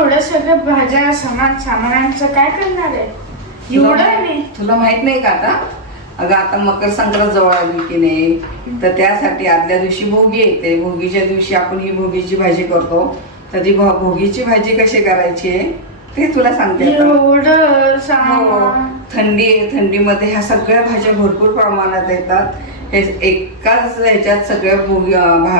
एवढं सगळं भाज्या सामानांचं काय करणार आहे? एवढं नाही तुला माहित नाही का आता? अगं आता मकर संक्रांत जवळ आली की नाही, तर त्यासाठी आदल्या दिवशी भोगी येते. भोगीच्या दिवशी आपण ही भोगीची भाजी करतो. तर ती भोगीची भाजी कशी करायची आहे ते तुला सांगते आता. एवढं सामान. थंडी आहे, थंडीमध्ये ह्या सगळ्या भाज्या भरपूर प्रमाणात येतात. हे एकाच ह्याच्यात सगळ्या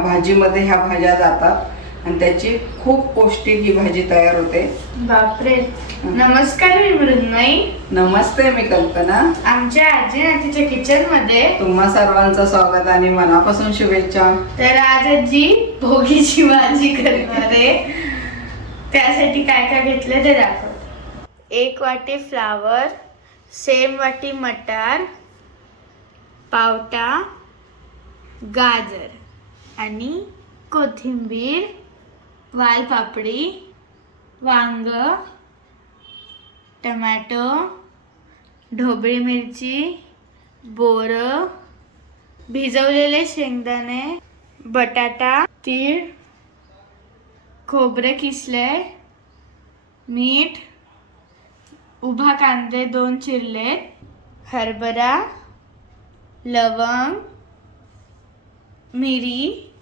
भाजीमध्ये ह्या भाज्या जातात आणि त्याची खूप पौष्टिक ही भाजी तयार होते. बापरे. नमस्कार, मी मृण्मयी. नमस्ते, मी कल्पना. आमच्या आजी आजीच्या किचन मध्ये तुम्हा सर्वांचं स्वागत आणि मनापासून शुभेच्छा. तर आज आजी भोगीची भाजी करणार आहे. त्यासाठी काय काय घेतलं ते दाखव. 1 वाटी फ्लावर, सेम वाटी मटार, पावटा, गाजर आणि कोथिंबीर, वालपापडी, वांग, टमॅटो, ढोबळी मिरची, बोरं, भिजवलेले शेंगदाणे, बटाटा, तीळ, खोबरे किसले, मीठ, उभा कांदे 2 चिरले, हरभरा, लवंग, मिरी,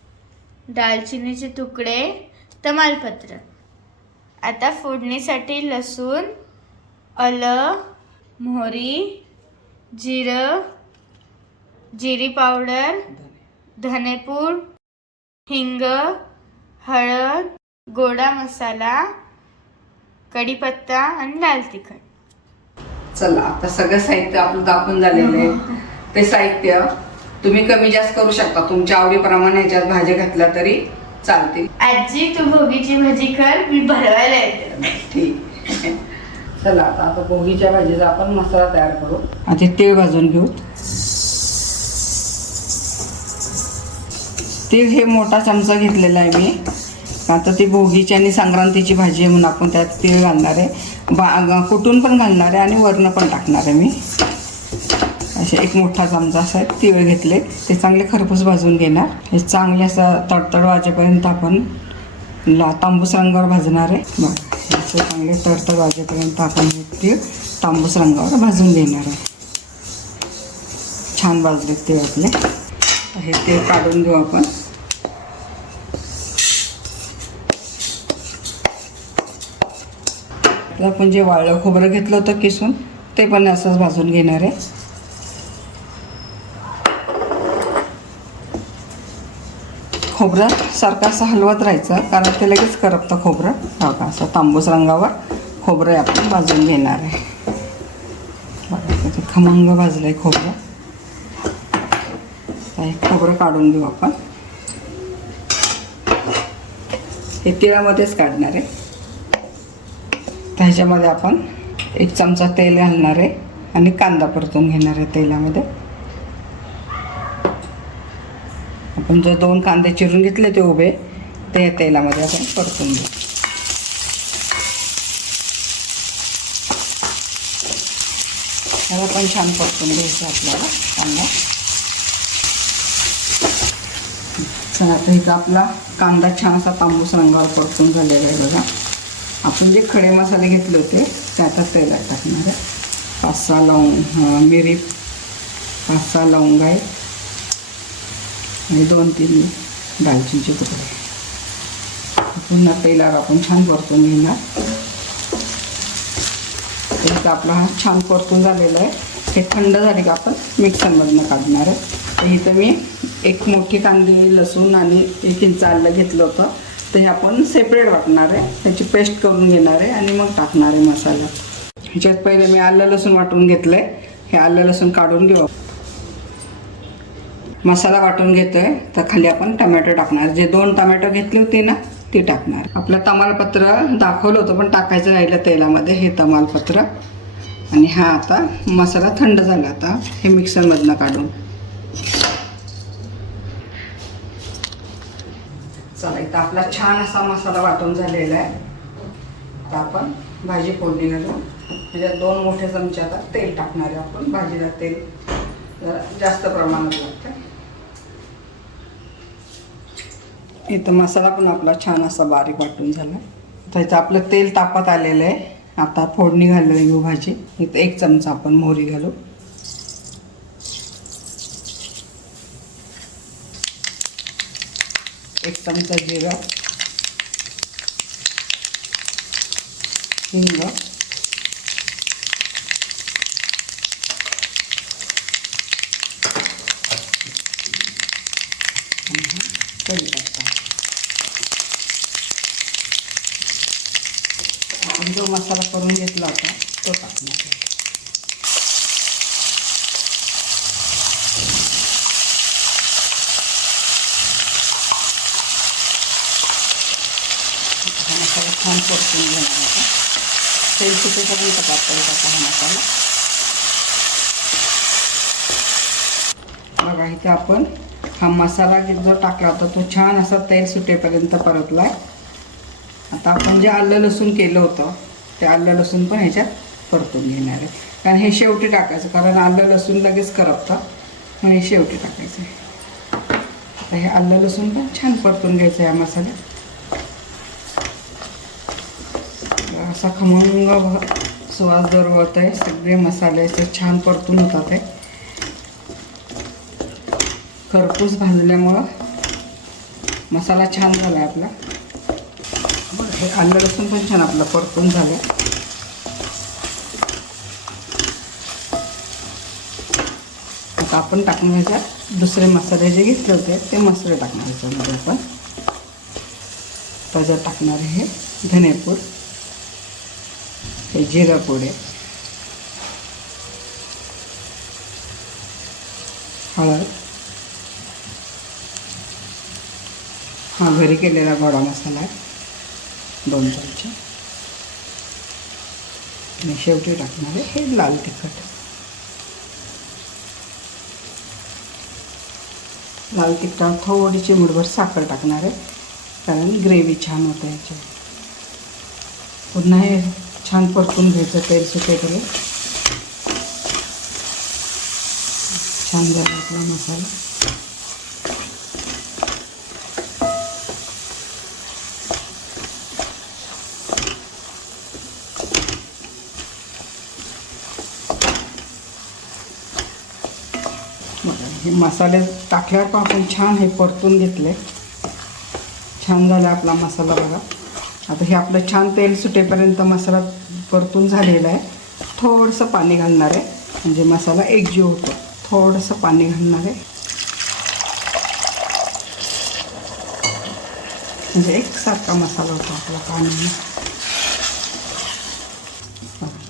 दालचिनीचे तुकडे, तमालपत्र. आता फोडणीसाठी लसूण, आलं, मोहरी, जिरं, जिरी पावडर, धनेपूड, हिंग, हळद, गोडा मसाला, कढीपत्ता आणि लाल तिखट. चला, आता सगळं साहित्य आपलं दाखवून झालेलं आहे. ते साहित्य तुम्ही कमी जास्त करू शकता. तुमच्या आवडीप्रमाणे याच्यात भाज्या घातल्या तरी चालतील. आजी, तू भोगीची भाजी कर, मी भरवायला येते. ठीक. चला, आता भोगीच्या भाजीचा आपण मसाला तयार करू. आधी तीळ भाजून घेऊ. तीळ हे मोठा चमचा घेतलेला आहे मी. आता ती भोगीची आणि संक्रांतीची भाजी आहे म्हणून आपण त्यात तीळ घालणार आहे. कुटून पण घालणार आहे आणि वरण पण टाकणार आहे मी. असे एक मोठा चमचा असा तीळ घेतले, ते चांगले खरपूस भाजून घेणार. हे चांगले असं तडतड वाजेपर्यंत आपण तांबूस रंगावर भाजणार आहे. बघ, असे चांगले तडतड वाजेपर्यंत आपण हे तीळ तांबूस रंगावर भाजून घेणार आहे. छान भाजले तीळ आपले. हे तीळ काढून घेऊ आपण. आपण जे वाळलं खोबरं घेतलं होतं किसून, ते पण असंच भाजून घेणार आहे. खोबरं सारखं असं हलवत राहायचं, कारण ते लगेच करपतं खोबरं. बघा, असं तांबूस रंगावर खोबरं आपण भाजून घेणार आहे. बघा, ते खमंग भाजलं आहे खोबरं. हे खोबरं काढून घेऊ आपण. हे तिळामध्येच काढणार आहे. ह्याच्यामध्ये आपण 1 चमचा तेल घालणार आहे आणि कांदा परतून घेणार आहे तेलामध्ये. आपण जो 2 कांदे चिरून घेतले ते उभे, ते तेलामध्ये आपण परतून घेऊ. त्याला पण छान परतून घ्यायचं आपल्याला कांदा. चला, आता इथं आपला कांदा छान असा तांबूस रंगावर परतून झालेला आहे. बघा, आपण जे खडे मसाले घेतले होते ते आता तेलात टाकणार आहे. 5-6 लवंग, मिरी, 5-6 लवंग आहे आणि 2-3 दालचिनीचे तुकडे. पुन्हा तेलावर आपण छान परतून घेणार. तर आपला हा छान परतून झालेला आहे. हे थंड झाले का आपण मिक्सरमधनं काढणार आहे. तर इथं मी 1 मोठी कांदी, लसूण आणि 1 इंच आलं घेतलं होतं. तर हे आपण सेपरेट वाटणार आहे, त्याची पेस्ट करून घेणार आहे आणि मग टाकणार आहे मसाल्यात. ह्याच्यात पहिले मी आलं लसूण वाटून घेतलं आहे. हे आलं लसूण काढून घेऊ. मसाला वाटून घेतोय, तर खाली आपण टमॅटो टाकणार. जे 2 टमॅटो घेतले होते ना, ते टाकणार. आपलं तमालपत्र दाखवलं होतं पण टाकायचं राहिलं तेलामध्ये. हे तमालपत्र आणि हा आता मसाला थंड झाला. आता हे मिक्सरमधनं काढून. चला, इथं आपला छान असा मसाला वाटून झालेला आहे. आता आपण भाजी फोडणी घालू. त्याच्यात 2 मोठे चमचे आता तेल टाकणार आहे आपण. भाजीला तेल जरा जास्त प्रमाणात लागतं. इथं मसाला पण आपला छान असा बारीक वाटून झाला. त्याचं आपलं तेल तापत आलेलं आहे. आता फोडणी घालून घेऊ भाजी. इथं 1 चमचा आपण मोहरी घालू. 1 चमचा जिरं, हिंग, कढीपत्ता. आपण जो मसाला करून घेतला होता तो टाकणार. हा मसाला छान परतून घेणार होता. तेल सुटेपर्यंत टाकायचा हा मसाला. बघा इथे आपण हा मसाला जो टाकला होता तो छान असा तेल सुटेपर्यंत परतला आहे. आता आपण जे आलं लसूण केलं होतं ते आलं लसूण पण ह्याच्यात परतून घेणार आहे. कारण हे शेवटी टाकायचं, कारण आलं लसूण लगेच करपतं, म्हणून हे शेवटी टाकायचं आहे. आता हे आलं लसूण पण छान परतून घ्यायचं आहे. या मसाल्यात असा खमंग सुवास दरवळत आहे. सगळे मसाले असे छान परतून होतात आहे. खरपूस भाजल्यामुळं मसाला छान झाला आहे आपला. हे आलं लसूण पण छान आपलं परतून झालं. आता आपण टाकणार ह्याच्यात दुसरे मसाले जे घेतले होते ते मसाले टाकणार ह्याच्यामध्ये आपण. त्याच्यात टाकणार हे धनेपूड, हे जिरा पूड, हळद, हा घरी केलेला गोडा मसाला आहे 2 चमचे, आणि शेवटी टाकणार आहे हे लाल तिखट. लाल तिखटावर थोडी चिमूटभर साखर टाकणार आहे, कारण ग्रेव्ही छान होते याची. पुन्हा हे छान परतून घ्यायचं तेल सुटेपर्यंत. छान झाला आपला मसाला. हे मसाले टाकल्यावर पण आपण छान हे परतून घेतले. छान झाला आपला मसाला बघा. आता हे आपलं छान तेल सुटेपर्यंत मसाला परतून झालेला आहे. थोडंसं पाणी घालणार आहे म्हणजे मसाला एकजीव होतो. थोडंसं पाणी घालणार आहे म्हणजे एकसारखा मसाला होता आपला पाण्याने.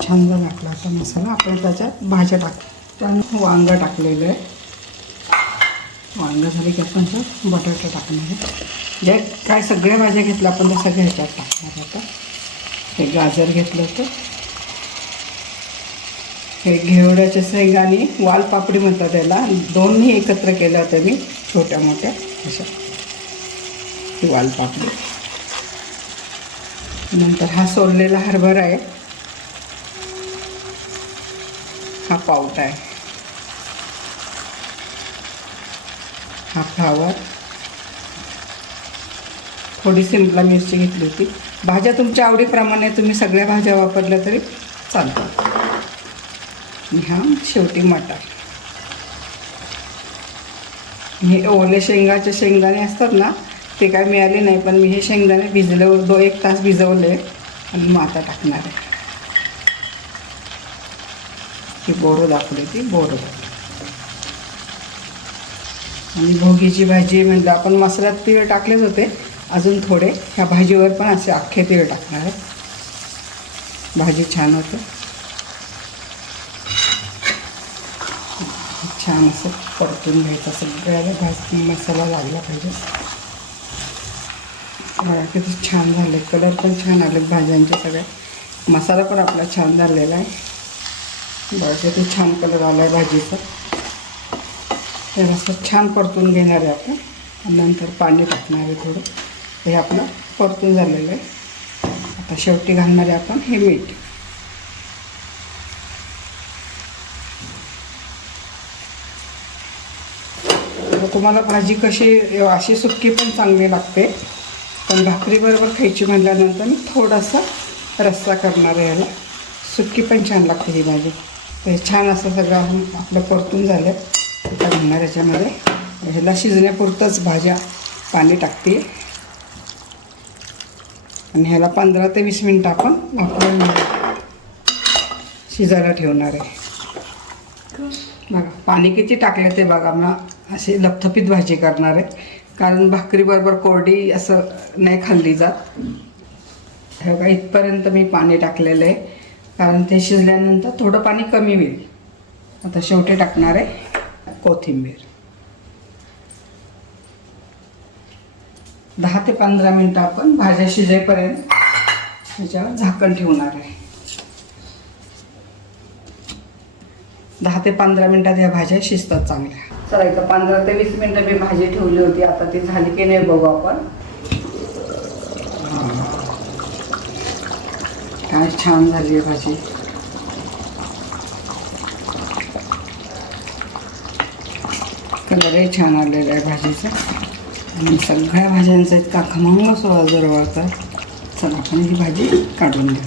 छान झाला आपला आता मसाला. आपण त्याच्यात भाज्या त्यानं वांगं टाकलेलं आहे. वांगं झाले की आपण त्यात बटाटा टाकणार आहे. जे काय सगळ्या भाज्या घेतल्या आपण त्या सगळ्या ह्याच्यात टाकणार. आता हे गाजर घेतलं होतं, हे घेवड्याच्या शेंगा आणि वालपापडी म्हणतात त्याला, दोन्ही एकत्र केल्या होत्या मी छोट्या मोठ्या अशा. ही वालपापडी. नंतर हा सोललेला हरभरा आहे, हा पावटा आहे, हा फ्लावर, थोडी सिमला मिरची घेतली होती. भाज्या तुमच्या आवडीप्रमाणे तुम्ही सगळ्या भाज्या वापरल्या तरी चालतात. आणि हा शेवटी मटार. हे ओले शेंगाचे शेंगदाणे असतात ना ते काय मिळाले नाही, पण मी हे शेंगदाणे भिजले 1 तास भिजवले आणि मग आता टाकणार आहे. ही बोरं दाखवली ती बोरं. आणि भोगीची भाजी म्हणजे आपण मसाल्यात तीळ टाकलेच होते, अजून थोडे ह्या भाजीवर पण असे अख्खे तीळ टाकणार आहे. भाजी छान होते. छान असं परतून घ्यायचं. सगळ्याला भाजी मसाला लागला पाहिजे. बघा किती छान झाले. कलर पण छान आले भाज्यांचे सगळे. मसाला पण आपला छान झालेला आहे. बघा किती छान कलर आला आहे भाजीचा. तर असं छान परतून घेणार आहे आपण. नंतर पाणी टाकणार आहे थोडं. हे आपलं परतून झालेलं आहे. आता शेवटी घालणार आहे आपण हे मीठ. तुम्हाला भाजी कशी अशी सुक्की पण चांगली लागते पण भाकरीबरोबर खायची म्हटल्यानंतर मी थोडासा रस्सा करणार आहे याला. सुक्की पण छान लागते ही भाजी. तर छान असं सगळं आपलं परतून झालं. आता घालणार याच्यामध्ये. ह्याला शिजण्यापुरतंच भाज्या पाणी टाकते आणि ह्याला 15 ते 20 मिनटं आपण वापरून शिजायला ठेवणार आहे. बघा पाणी किती टाकलं ते बघा. मग अशी लपथपीत भाजी करणार आहे, कारण भाकरीबरोबर कोरडी असं नाही खाल्ली जात. हे बघा इथपर्यंत मी पाणी टाकलेलं आहे, कारण ते शिजल्यानंतर थोडं पाणी कमी होईल. आता शेवटी टाकणार आहे कोथिंबीर. 10 ते 15 मिनटं आपण भाज्या शिजेपर्यंत ह्याच्यावर झाकण ठेवणार आहे. 10 ते 15 मिनटात ह्या भाज्या शिजतात चांगल्या. चला इथं 15 ते 20 मिनटं मी भाजी ठेवली होती. आता ती झाली की नाही बघू आपण. काय छान झाली आहे भाजी. कलरही छान आलेला आहे भाजीचा आणि सगळ्या भाज्यांचा इतका खमंग सुवास दरवळतात. चला आपण ही भाजी काढून घेऊ.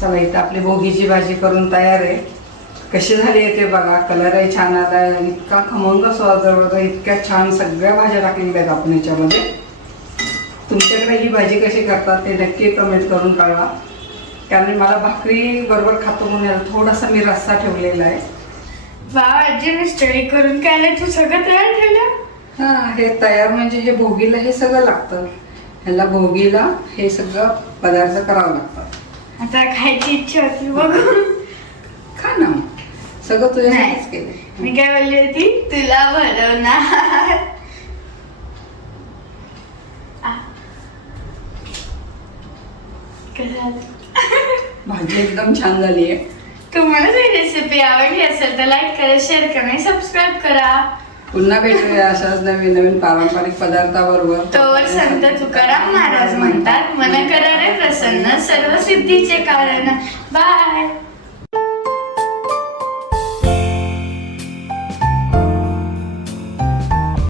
चला इथं आपली भोगीची भाजी करून तयार आहे. कशी झाली आहे ते बघा. कलरही छान आला आहे. इतका खमंग स्वाद जवळचा. इतक्या छान सगळ्या भाज्या टाकलेल्या आहेत आपण याच्यामध्ये. तुमच्याकडे ही भाजी कशी करतात ते नक्की कमेंट करून कळवा, कारण मला भाकरी बरोबर खातो म्हणून याला थोडासा मी रस्सा ठेवलेला आहे. वा आजी मी स्टडी करून काय नाही, तू सगळं तयार ठेवलं. हां हे तयार म्हणजे हे भोगीला हे सगळं लागतं. ह्याला भोगीला हे सगळं पदार्थ करावं लागतं. आता खायची इच्छा होती बघू. खा ना. सगळं तुझ्यासाठीच केलंय. मी काय बोलली होती तुला भरवणार. भाजी एकदम छान झाली आहे. तुम्हाला ही रेसिपी आवडली असेल तर लाईक करा, शेअर करा आणि सबस्क्राईब करा. पुन्हा भेटूया अशाच नवीन नवीन पारंपरिक पदार्थाबरोबर. तोवर संत तुकाराम महाराज म्हणतात, मन करा रे प्रसन्न सर्व सिद्धीचे कारण. बाय.